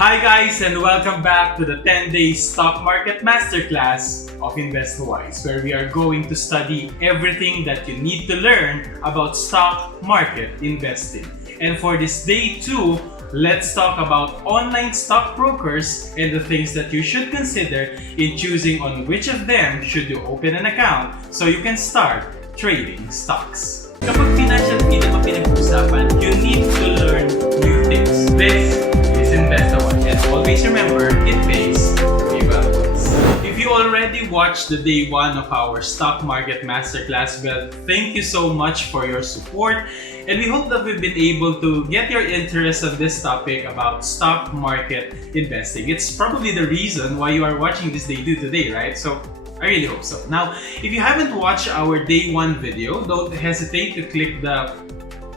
Hi guys, and welcome back to the 10-day Stock Market Masterclass of InvestWise, where we are going to study everything that you need to learn about stock market investing. And for this day 2, let's talk about online stock brokers and the things that you should consider in choosing on which of them should you open an account so you can start trading stocks. Kapag financial freedom ang pinag-usapan, you need to learn new things. This is InvestWise, and always remember, it pays way well. If you already watched the day 1 of our Stock Market Masterclass, well, thank you so much for your support. And we hope that we've been able to get your interest on this topic about stock market investing. It's probably the reason why you are watching this day 2 today, right? So I really hope so. Now, if you haven't watched our day 1 video, don't hesitate to click the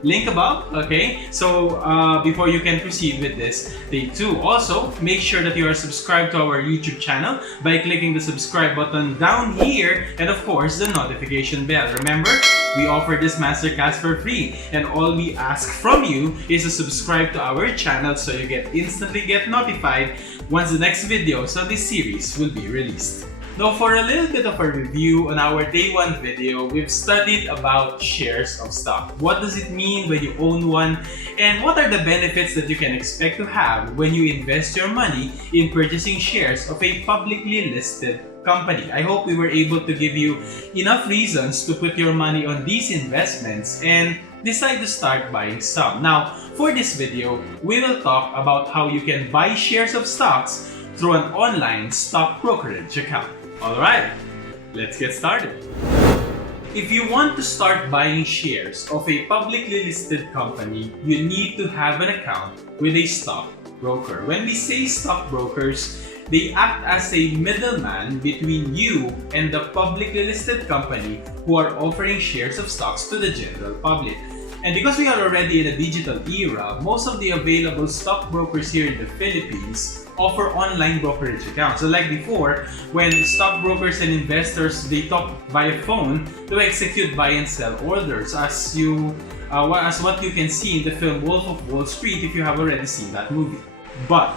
link above, okay? So before you can proceed with this day 2. Also, make sure that you are subscribed to our YouTube channel by clicking the subscribe button down here and of course the notification bell. Remember, we offer this masterclass for free, and all we ask from you is to subscribe to our channel so you instantly get notified once the next videos of this series will be released. Now, for a little bit of a review on our day 1 video, we've studied about shares of stock. What does it mean when you own one? And what are the benefits that you can expect to have when you invest your money in purchasing shares of a publicly listed company? I hope we were able to give you enough reasons to put your money on these investments and decide to start buying some. Now, for this video, we will talk about how you can buy shares of stocks through an online stock brokerage account. Alright, let's get started. If you want to start buying shares of a publicly listed company, you need to have an account with a stock broker. When we say stock brokers, they act as a middleman between you and the publicly listed company who are offering shares of stocks to the general public. And because we are already in a digital era, most of the available stock brokers here in the Philippines offer online brokerage accounts. So like before, when stockbrokers and investors, they talk via phone to execute buy and sell orders, as what you can see in the film Wolf of Wall Street if you have already seen that movie. But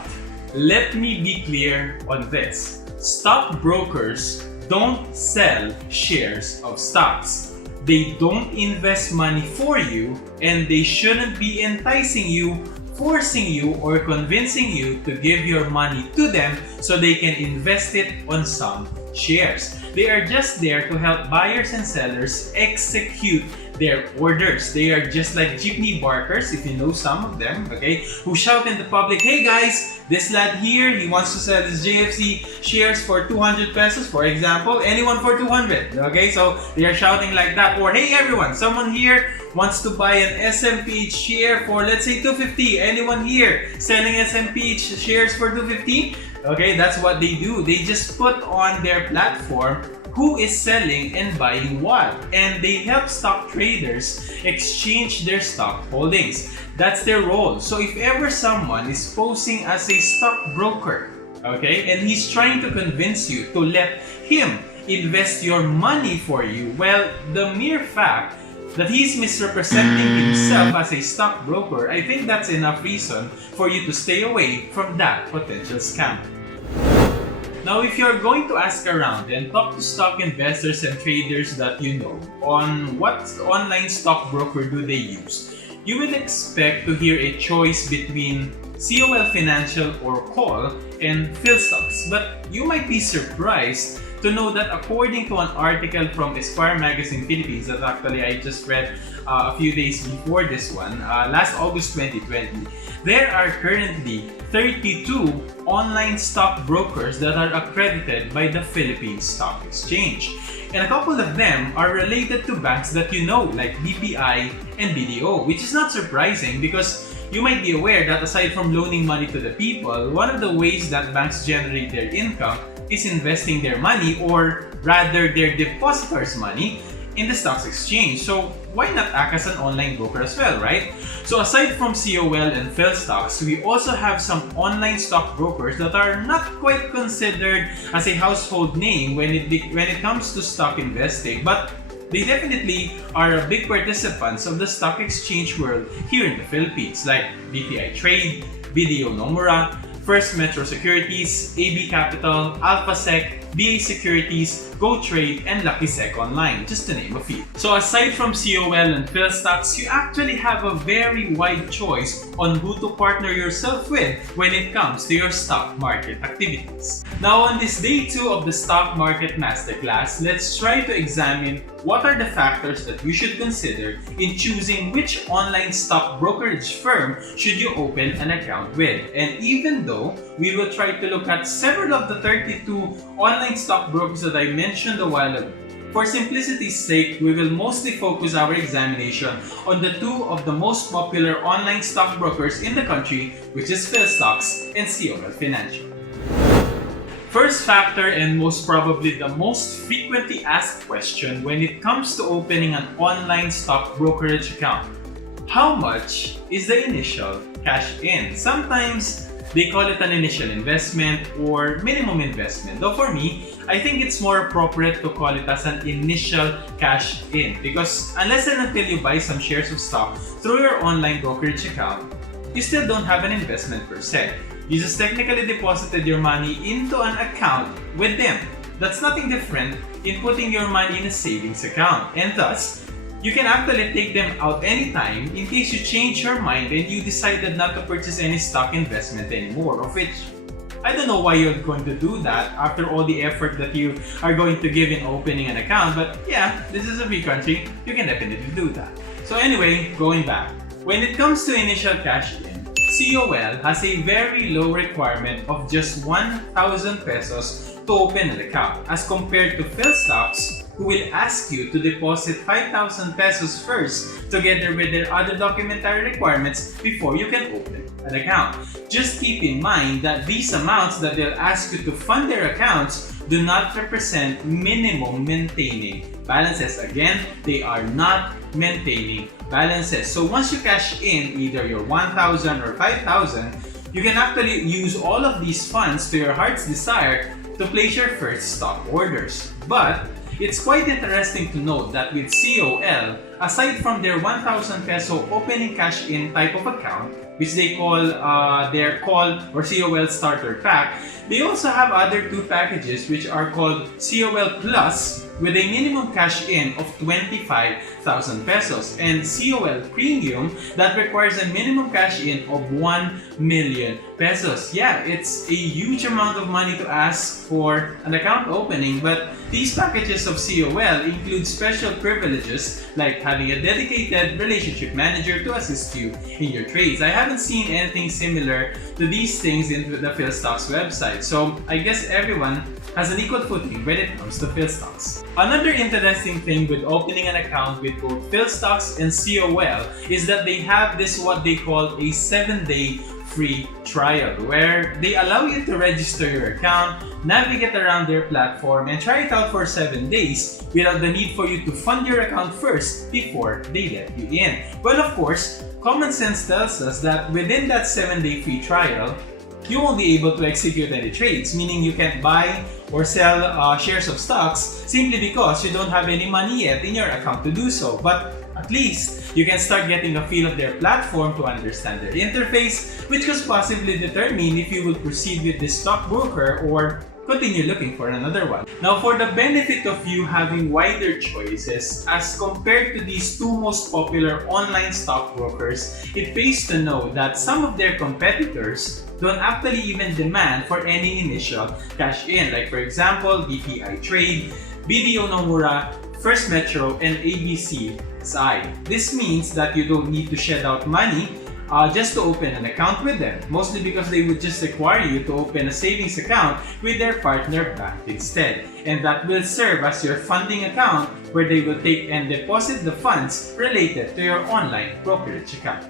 let me be clear on this. Stockbrokers don't sell shares of stocks. They don't invest money for you, and they shouldn't be enticing you, forcing you, or convincing you to give your money to them so they can invest it on some shares. They are just there to help buyers and sellers execute their orders. They are just like jeepney barkers, if you know some of them, okay, who shout in the public, "Hey guys, this lad here, he wants to sell his JFC shares for 200 pesos, for example. Anyone for 200? Okay, so they are shouting like that. Or, "Hey everyone, someone here wants to buy an SMPH share for, let's say, 250. Anyone here selling SMPH shares for 250? Okay, that's what they do. They just put on their platform who is selling and buying what, and they help stock traders exchange their stock holdings. That's their role. So if ever someone is posing as a stockbroker, okay, and he's trying to convince you to let him invest your money for you, well, the mere fact that he's misrepresenting himself as a stockbroker, I think that's enough reason for you to stay away from that potential scam. Now, if you're going to ask around and talk to stock investors and traders that you know on what online stockbroker do they use, you will expect to hear a choice between COL Financial or COL and PhilStocks. But you might be surprised to know that according to an article from Esquire Magazine Philippines that actually I just read a few days before this one, last August 2020, there are currently 32 online stock brokers that are accredited by the Philippine Stock Exchange. And a couple of them are related to banks that you know, like BPI and BDO, which is not surprising because you might be aware that aside from loaning money to the people, one of the ways that banks generate their income is investing their money, or rather their depositors' money, in the stocks exchange. So why not act as an online broker as well, right? So aside from COL and PhilStocks, we also have some online stock brokers that are not quite considered as a household name when it comes to stock investing, but they definitely are big participants of the stock exchange world here in the Philippines, like BPI Trade, BDO Nomura, First Metro Securities, AB Capital, AlphaSec, BA Securities, GoTrade, and LuckySec Online, just to name a few. So aside from COL and PhilStocks, you actually have a very wide choice on who to partner yourself with when it comes to your stock market activities. Now on this day 2 of the Stock Market Masterclass, let's try to examine what are the factors that you should consider in choosing which online stock brokerage firm should you open an account with. And even though we will try to look at several of the 32 online stock brokers that I mentioned a while ago, for simplicity's sake, we will mostly focus our examination on the two of the most popular online stock brokers in the country, which is PhilStocks and COL Financial. First factor, and most probably the most frequently asked question when it comes to opening an online stock brokerage account: how much is the initial cash in? Sometimes they call it an initial investment or minimum investment. Though for me, I think it's more appropriate to call it as an initial cash in, because unless and until you buy some shares of stock through your online brokerage account, you still don't have an investment per se. You just technically deposited your money into an account with them. That's nothing different in putting your money in a savings account, and thus, you can actually take them out anytime in case you change your mind and you decided not to purchase any stock investment anymore, of which I don't know why you're going to do that after all the effort that you are going to give in opening an account, but yeah, this is a free country, you can definitely do that. So anyway, going back, when it comes to initial cash in, COL has a very low requirement of just 1,000 pesos to open an account, as compared to PhilStocks, who will ask you to deposit 5,000 pesos first, together with their other documentary requirements before you can open an account. Just keep in mind that these amounts that they'll ask you to fund their accounts do not represent minimum maintaining balances. Again, they are not maintaining balances. So once you cash in either your 1,000 or 5,000, you can actually use all of these funds to your heart's desire to place your first stock orders. But it's quite interesting to note that with COL, aside from their 1,000 peso opening cash in type of account, which they call their COL or COL Starter Pack, they also have other two packages which are called COL Plus, with a minimum cash in of 25,000 pesos, and COL Premium that requires a minimum cash in of 1 million pesos. Yeah, it's a huge amount of money to ask for an account opening, but these packages of COL include special privileges like having a dedicated relationship manager to assist you in your trades. I haven't seen anything similar to these things in the PhilStocks website, so I guess everyone has an equal footing when it comes to PhilStocks. Another interesting thing with opening an account with both PhilStocks and COL is that they have this what they call a 7-day free trial, where they allow you to register your account, navigate around their platform, and try it out for 7 days without the need for you to fund your account first before they let you in. Well, of course, common sense tells us that within that 7-day free trial, you won't be able to execute any trades, meaning you can't buy or sell shares of stocks simply because you don't have any money yet in your account to do so. But at least you can start getting a feel of their platform to understand their interface, which could possibly determine if you will proceed with this stockbroker or continue looking for another one. Now, for the benefit of you having wider choices as compared to these two most popular online stockbrokers, it pays to know that some of their competitors don't actually even demand for any initial cash in. Like for example, BPI Trade, BDO Nomura, First Metro, and ABCSI. This means that you don't need to shed out money just to open an account with them, mostly because they would just require you to open a savings account with their partner bank instead, and that will serve as your funding account where they will take and deposit the funds related to your online brokerage account.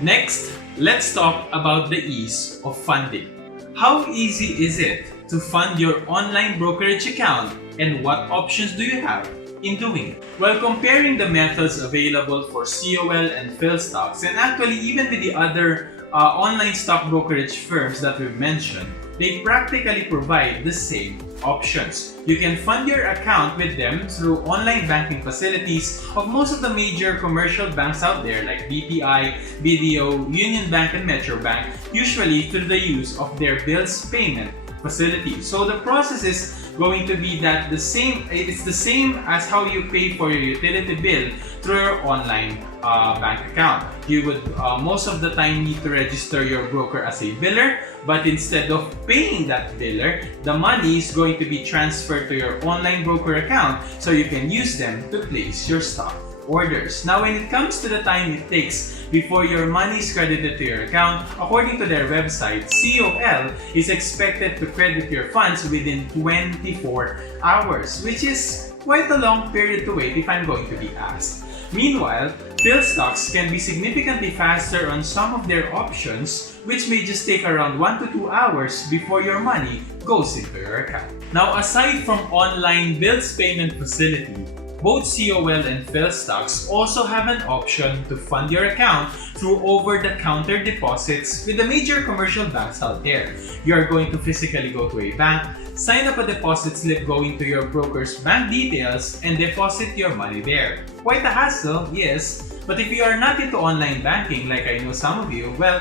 Next, let's talk about the ease of funding. How easy is it to fund your online brokerage account, and what options do you have in doing it? Well, comparing the methods available for COL and PhilStocks, and actually even with the other online stock brokerage firms that we've mentioned, they practically provide the same options. You can fund your account with them through online banking facilities of most of the major commercial banks out there like BPI, BDO, Union Bank, and Metro Bank, usually through the use of their bills payment facility. So the process is going to be that it's the same as how you pay for your utility bill through your online bank account. You would most of the time need to register your broker as a biller, but instead of paying that biller, the money is going to be transferred to your online broker account so you can use them to place your stock orders. Now, when it comes to the time it takes before your money is credited to your account, according to their website, COL is expected to credit your funds within 24 hours, which is quite a long period to wait if I'm going to be asked. Meanwhile, PhilStocks can be significantly faster on some of their options, which may just take around 1 to 2 hours before your money goes into your account. Now, aside from online bills payment facility, both COL and PhilStocks also have an option to fund your account through over-the-counter deposits with the major commercial banks out there. You are going to physically go to a bank, sign up a deposit slip going to your broker's bank details, and deposit your money there. Quite a hassle, yes, but if you are not into online banking like I know some of you, well,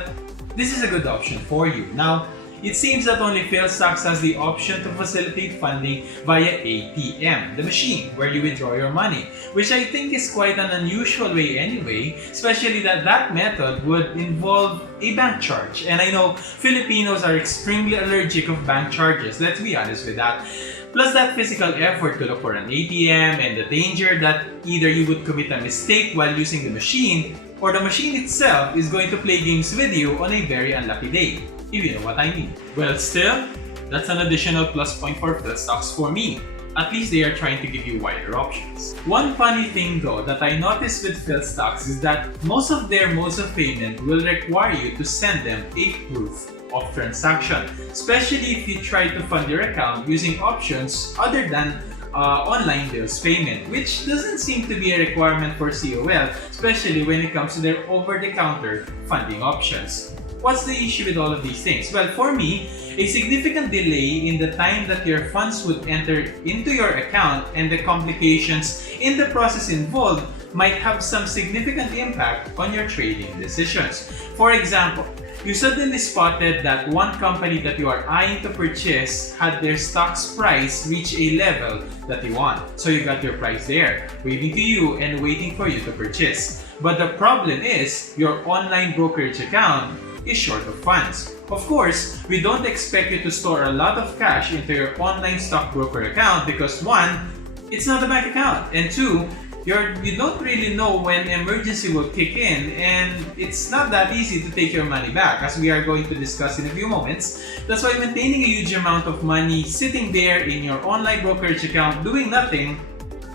this is a good option for you. Now, it seems that only PhilStocks has the option to facilitate funding via ATM, the machine where you withdraw your money, which I think is quite an unusual way anyway, especially that method would involve a bank charge. And I know Filipinos are extremely allergic of bank charges, let's be honest with that. Plus that physical effort to look for an ATM and the danger that either you would commit a mistake while using the machine or the machine itself is going to play games with you on a very unlucky day. If you know what I mean. Well, still, that's an additional plus point for PhilStocks for me. At least they are trying to give you wider options. One funny thing though that I noticed with PhilStocks is that most of their modes of payment will require you to send them a proof of transaction, especially if you try to fund your account using options other than online bills payment, which doesn't seem to be a requirement for COL, especially when it comes to their over-the-counter funding options. What's the issue with all of these things? Well, for me, a significant delay in the time that your funds would enter into your account and the complications in the process involved might have some significant impact on your trading decisions. For example, you suddenly spotted that one company that you are eyeing to purchase had their stock's price reach a level that you want. So you got your price there, waiting to you and waiting for you to purchase. But the problem is, your online brokerage account is short of funds. Of course, we don't expect you to store a lot of cash into your online stockbroker account because one, it's not a bank account, and two, you don't really know when emergency will kick in, and it's not that easy to take your money back, as we are going to discuss in a few moments. That's why maintaining a huge amount of money sitting there in your online brokerage account doing nothing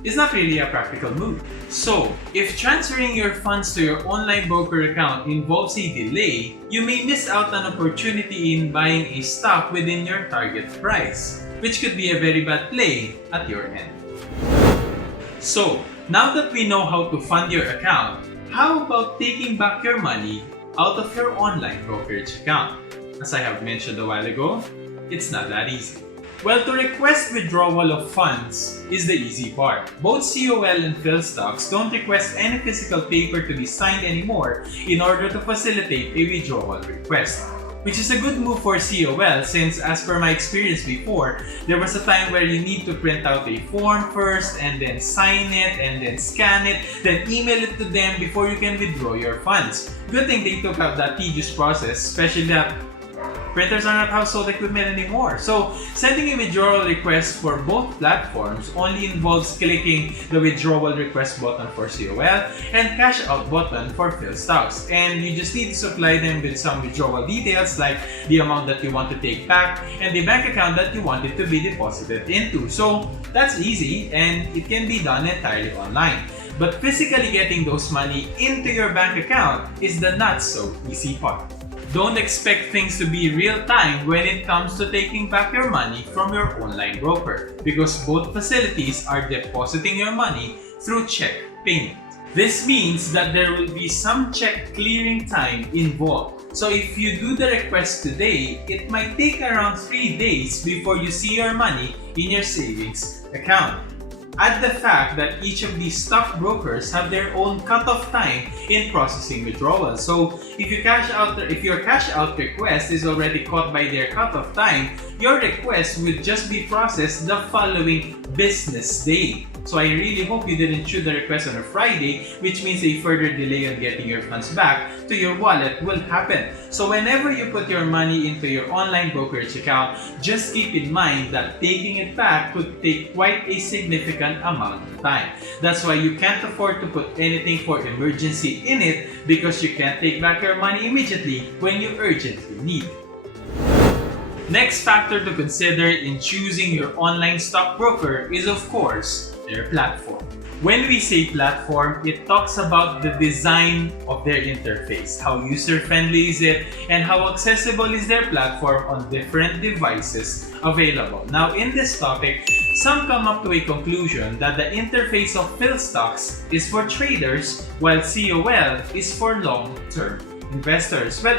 is not really a practical move. So, if transferring your funds to your online broker account involves a delay, you may miss out on an opportunity in buying a stock within your target price, which could be a very bad play at your end. So, now that we know how to fund your account, how about taking back your money out of your online brokerage account? As I have mentioned a while ago, it's not that easy. Well, to request withdrawal of funds is the easy part. Both COL and PhilStocks don't request any physical paper to be signed anymore in order to facilitate a withdrawal request, which is a good move for COL since, as per my experience before, there was a time where you need to print out a form first and then sign it and then scan it, then email it to them before you can withdraw your funds. Good thing they took out that tedious process, especially that printers are not household equipment anymore. So, sending a withdrawal request for both platforms only involves clicking the withdrawal request button for COL and cash out button for PhilStocks. And you just need to supply them with some withdrawal details like the amount that you want to take back and the bank account that you want it to be deposited into. So, that's easy and it can be done entirely online. But physically getting those money into your bank account is the not so easy part. Don't expect things to be real time when it comes to taking back your money from your online broker because both facilities are depositing your money through check payment. This means that there will be some check clearing time involved. So if you do the request today, it might take around 3 days before you see your money in your savings account. Add the fact that each of these stockbrokers have their own cutoff time in processing withdrawals. So if your cash out request is already caught by their cutoff time, your request will just be processed the following business day. So I really hope you didn't shoot the request on a Friday, which means a further delay on getting your funds back to your wallet will happen. So whenever you put your money into your online brokerage account, just keep in mind that taking it back could take quite a significant amount of time. That's why you can't afford to put anything for emergency in it, because you can't take back your money immediately when you urgently need it. Next factor to consider in choosing your online stockbroker is, of course, their platform. When we say platform, it talks about the design of their interface. How user-friendly is it, and how accessible is their platform on different devices available. Now, in this topic, some come up to a conclusion that the interface of PhilStocks is for traders, while COL is for long-term investors. Well,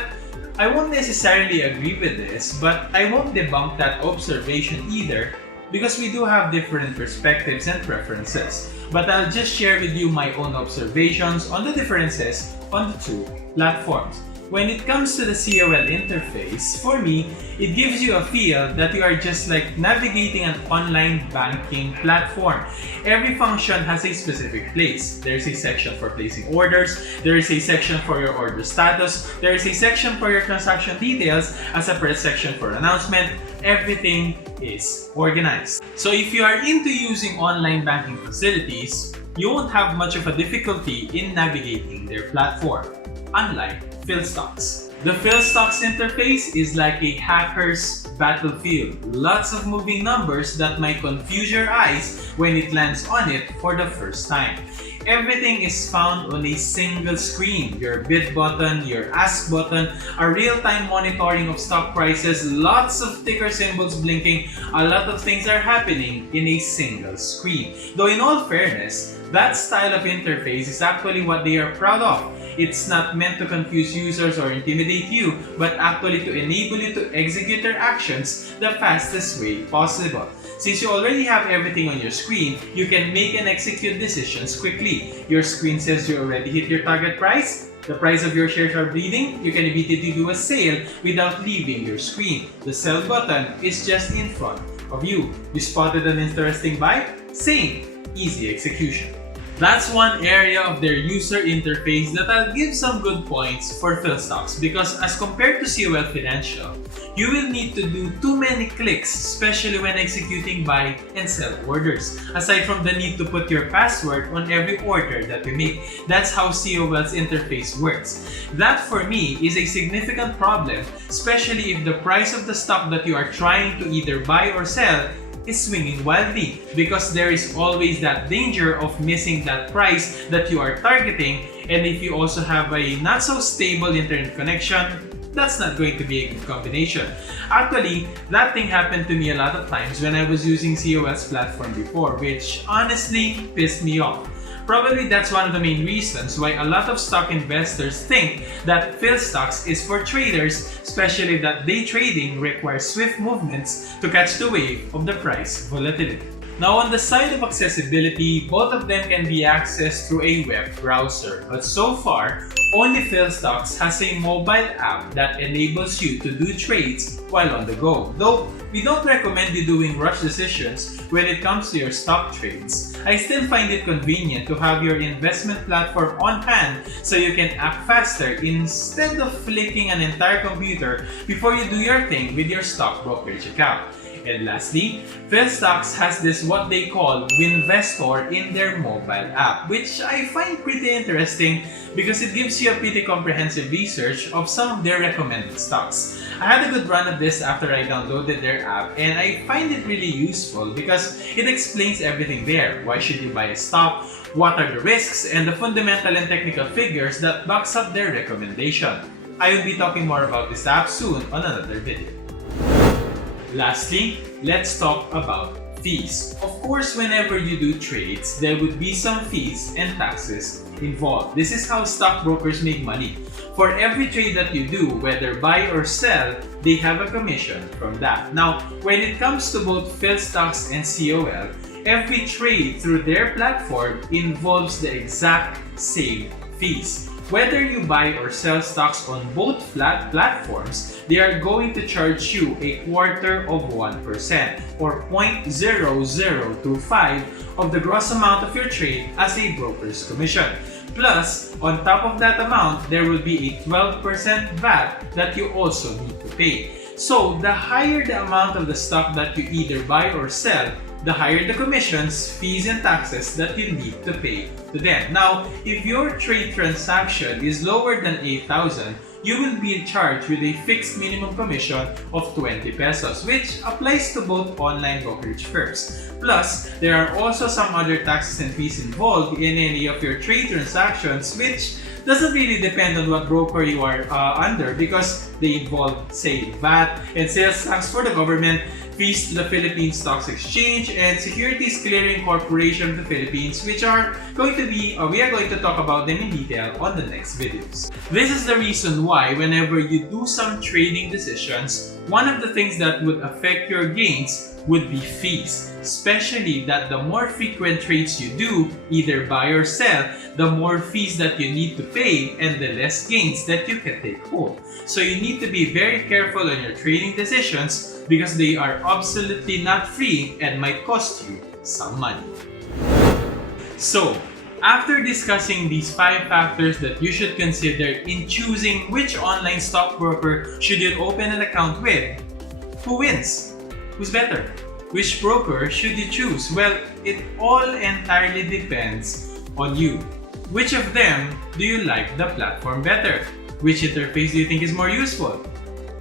I won't necessarily agree with this, but I won't debunk that observation either, because we do have different perspectives and preferences. But I'll just share with you my own observations on the differences on the two platforms. When it comes to the COL interface, for me, it gives you a feel that you are just like navigating an online banking platform. Every function has a specific place. There is a section for placing orders, there is a section for your order status, there is a section for your transaction details, a separate section for announcement. Everything is organized. So if you are into using online banking facilities, you won't have much of a difficulty in navigating their platform, unlike PhilStocks. The PhilStocks interface is like a hacker's battlefield. Lots of moving numbers that might confuse your eyes when it lands on it for the first time. Everything is found on a single screen. Your bid button, your ask button, a real-time monitoring of stock prices, lots of ticker symbols blinking, a lot of things are happening in a single screen. Though in all fairness, that style of interface is actually what they are proud of. It's not meant to confuse users or intimidate you, but actually to enable you to execute your actions the fastest way possible. Since you already have everything on your screen, you can make and execute decisions quickly. Your screen says you already hit your target price, the price of your shares are bleeding, you can immediately do a sale without leaving your screen. The sell button is just in front of you. You spotted an interesting buy? Same, easy execution. That's one area of their user interface that I'll give some good points for PhilStocks, because as compared to COL Financial, you will need to do too many clicks, especially when executing buy and sell orders. Aside from the need to put your password on every order that you make, that's how COL's interface works. That for me is a significant problem, especially if the price of the stock that you are trying to either buy or sell is swinging wildly, because there is always that danger of missing that price that you are targeting. And if you also have a not so stable internet connection, that's not going to be a good combination. Actually, that thing happened to me a lot of times when I was using COL's platform before, which honestly pissed me off. Probably that's one of the main reasons why a lot of stock investors think that PhilStocks is for traders, especially that day trading requires swift movements to catch the wave of the price volatility. Now, on the side of accessibility, both of them can be accessed through a web browser, but so far, only PhilStocks has a mobile app that enables you to do trades while on the go. Though we don't recommend you doing rush decisions when it comes to your stock trades, I still find it convenient to have your investment platform on hand so you can act faster instead of flicking an entire computer before you do your thing with your stock brokerage account. And lastly, PhilStocks has this what they call Winvestor in their mobile app, which I find pretty interesting because it gives you a pretty comprehensive research of some of their recommended stocks. I had a good run at this after I downloaded their app, and I find it really useful because it explains everything there. Why should you buy a stock? What are the risks? And the fundamental and technical figures that backs up their recommendation. I will be talking more about this app soon on another video. Lastly, let's talk about fees. Of course, whenever you do trades, there would be some fees and taxes involved. This is how stockbrokers make money. For every trade that you do, whether buy or sell, they have a commission from that. Now, when it comes to both PhilStocks and COL, every trade through their platform involves the exact same fees. Whether you buy or sell stocks on both platforms, they are going to charge you a quarter of 1% or 0.0025 of the gross amount of your trade as a broker's commission. Plus, on top of that amount, there will be a 12% VAT that you also need to pay. So, the higher the amount of the stock that you either buy or sell, the higher the commissions, fees, and taxes that you need to pay to them. Now, if your trade transaction is lower than 8,000, you will be charged with a fixed minimum commission of 20 pesos, which applies to both online brokerage firms. Plus, there are also some other taxes and fees involved in any of your trade transactions, which doesn't really depend on what broker you are under, because they involve, say, VAT and sales tax for the government, fees to the Philippine Stock Exchange, and Securities Clearing Corporation of the Philippines, which are going to be, we are going to talk about them in detail on the next videos. This is the reason why whenever you do some trading decisions, one of the things that would affect your gains would be fees, especially that the more frequent trades you do, either buy or sell, the more fees that you need to pay and the less gains that you can take home. So you need to be very careful on your trading decisions because they are absolutely not free and might cost you some money. So, after discussing these 5 factors that you should consider in choosing which online stockbroker should you open an account with, who wins? Who's better? Which broker should you choose? Well, it all entirely depends on you. Which of them do you like the platform better? Which interface do you think is more useful?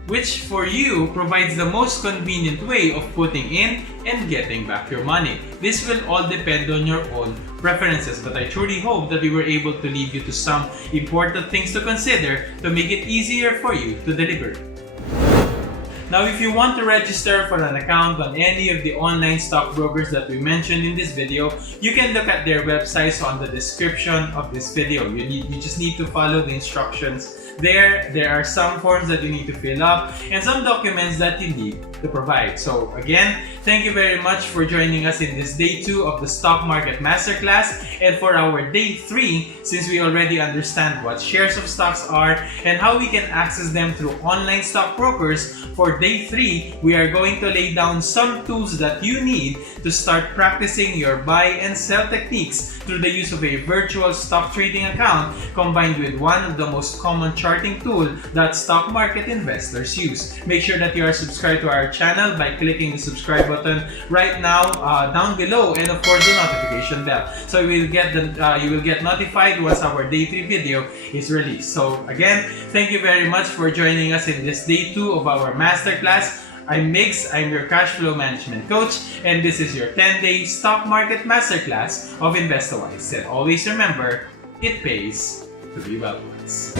Which for you provides the most convenient way of putting in and getting back your money? This will all depend on your own preferences, but I truly hope that we were able to lead you to some important things to consider to make it easier for you to deliver. Now, if you want to register for an account on any of the online stockbrokers that we mentioned in this video, you can look at their websites on the description of this video. You just need to follow the instructions. There are some forms that you need to fill up and some documents that you need to provide. So again, thank you very much for joining us in this day 2 of the Stock Market Masterclass, and for our day 3, since we already understand what shares of stocks are and how we can access them through online stockbrokers, for day 3, we are going to lay down some tools that you need to start practicing your buy and sell techniques through the use of a virtual stock trading account combined with one of the most common charting tool that stock market investors use. Make sure that you are subscribed to our channel by clicking the subscribe button right now down below, and of course the notification bell, so you will get notified once our day 3 video is released. So again, thank you very much for joining us in this day 2 of our masterclass. I'm Migs, I'm your Cashflow Management Coach, and this is your 10-day Stock Market Masterclass of InvestWise. And always remember, it pays to be well-wise.